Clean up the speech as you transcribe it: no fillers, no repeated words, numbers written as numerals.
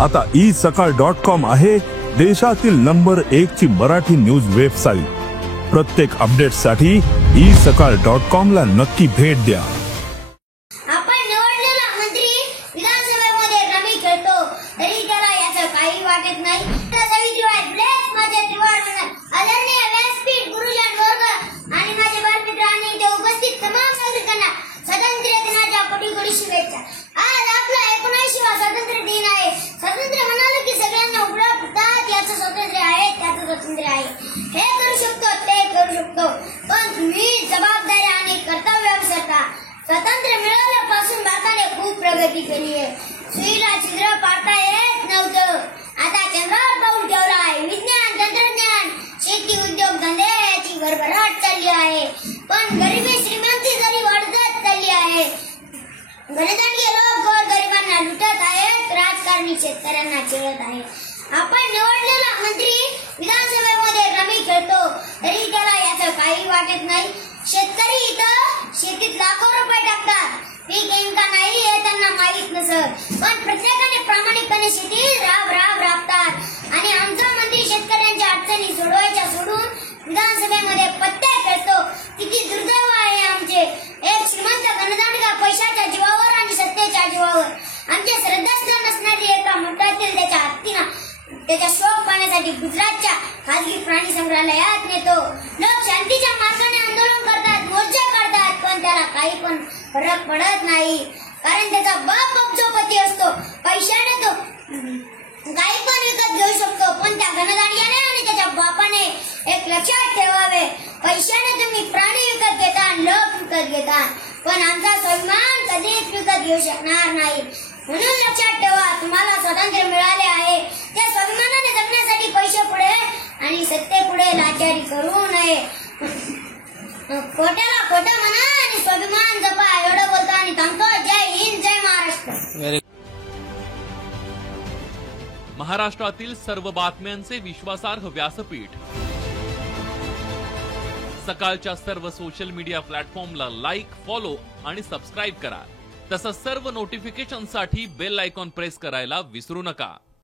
आता isakal.com आहे देशातील नंबर 1 ची मराठी न्यूज वेबसाईट। प्रत्येक अपडेटसाठी isakal.com ला नक्की भेट द्या। आपण निवडलेला मंत्री विधानसभेमध्ये रमी खेळतो तरी त्याला याचं काही वाटत नाही। आदरणीय व्यासपीठ, गुरुजन वर्ग आणि माझे बालमित्र आणि इथे उपस्थित तमाम नागरिकांना स्वातंत्र्य दिनाच्या कोटी शुभेच्छा। आज आपला 79वा स्वातंत्र्य दिन आहे। स्वातंत्र्य म्हणाले की सगळ्यांना उपलब्धतात याचं स्वातंत्र्य आहे, त्याचं स्वातंत्र्य आहे। हे करू शकतो, ते करू शकतो, पण तुम्ही जबाबदारी आणि कर्तव्य विसरता। स्वातंत्र्य मिळाल्यापासून भारताने खूप प्रगती केली आहे। सुईला छिद्र पाडता येत नव्हतं, आता चंद्रावर पाऊल ठेवला आहे। विज्ञान, तंत्रज्ञान, शेती, उद्योग धंदे याची भरभराट चालली आहे, पण गरिबी श्रीमंती जरी वाढत चालली आहे। गणतंत्र लोक गोरगरिबांना लुटत आहेत, राजकारणी शेतकऱ्यांना चिरत आहेत। आपण निवडलेला मंत्री विधानसभेमध्ये रमी खेळतो तरी त्याला याचं काही वाटत नाही। शेतकरी इथं शेतीत लाखो रुपये टाकतात, पीक येईल का नाही हे त्यांना माहित नसत, पण प्रत्येकाने प्रामाणिकपणे शेतीत राबतात। आणि आमचा मंत्री शेतकऱ्यांच्या अडचणी सोडवायच्या सोडून विधानसभेमध्ये पत्ते खेळतो। किती दुर्दैव आहे आमचे। एक श्रीमंत गणदांडगा पैशाच्या जीवावर आणि सत्तेच्या जीवावर आमचे श्रद्धास्थान असणारी एका मठातील त्याच्या हत्तीनं त्याच्या शोक पाहण्यासाठी गुजरातच्या खासगी प्राणी संग्रहालयात नेतो। लोक शांतीच्या मार्गाने आंदोलन करतात, मोर्चे काढतात, पण त्याला काही पण फरक पडत नाही, कारण त्याचा बाप अब्जोपती असतो। पैशाने तो काही पण विकत घेऊ शकतो, पण त्या गणदांडग्याने आणि त्याच्या बापाने एक लक्षात ठेवावे, पैशाने तुम्ही प्राणी विकत घेता, लोक विकत घेता, पण आमचा स्वाभिमान कधीच विकत घेऊ शकणार नाही। म्हणून लक्षात ठेवा, तुम्हाला स्वातंत्र्य मिळाले आहे, त्या स्वाभिमानाने जगण्यासाठी पैसे पुढे आणि सत्ते पुढे लाचारी करू नये। खोट्याला खोटं म्हणा आणि स्वाभिमान जपा, एवढं बोलतो आणि थांबतो। जय हिंद, जय महाराष्ट्र। महाराष्ट्रातील सर्व बातम्यांचे विश्वासार्ह व्यासपीठ सकाळच्या सर्व सोशल मीडिया प्लॅटफॉर्मला लाईक, फॉलो आणि सबस्क्राईब करा। तसंच सर्व नोटिफिकेशनसाठी बेल आयकॉन प्रेस करायला विसरू नका।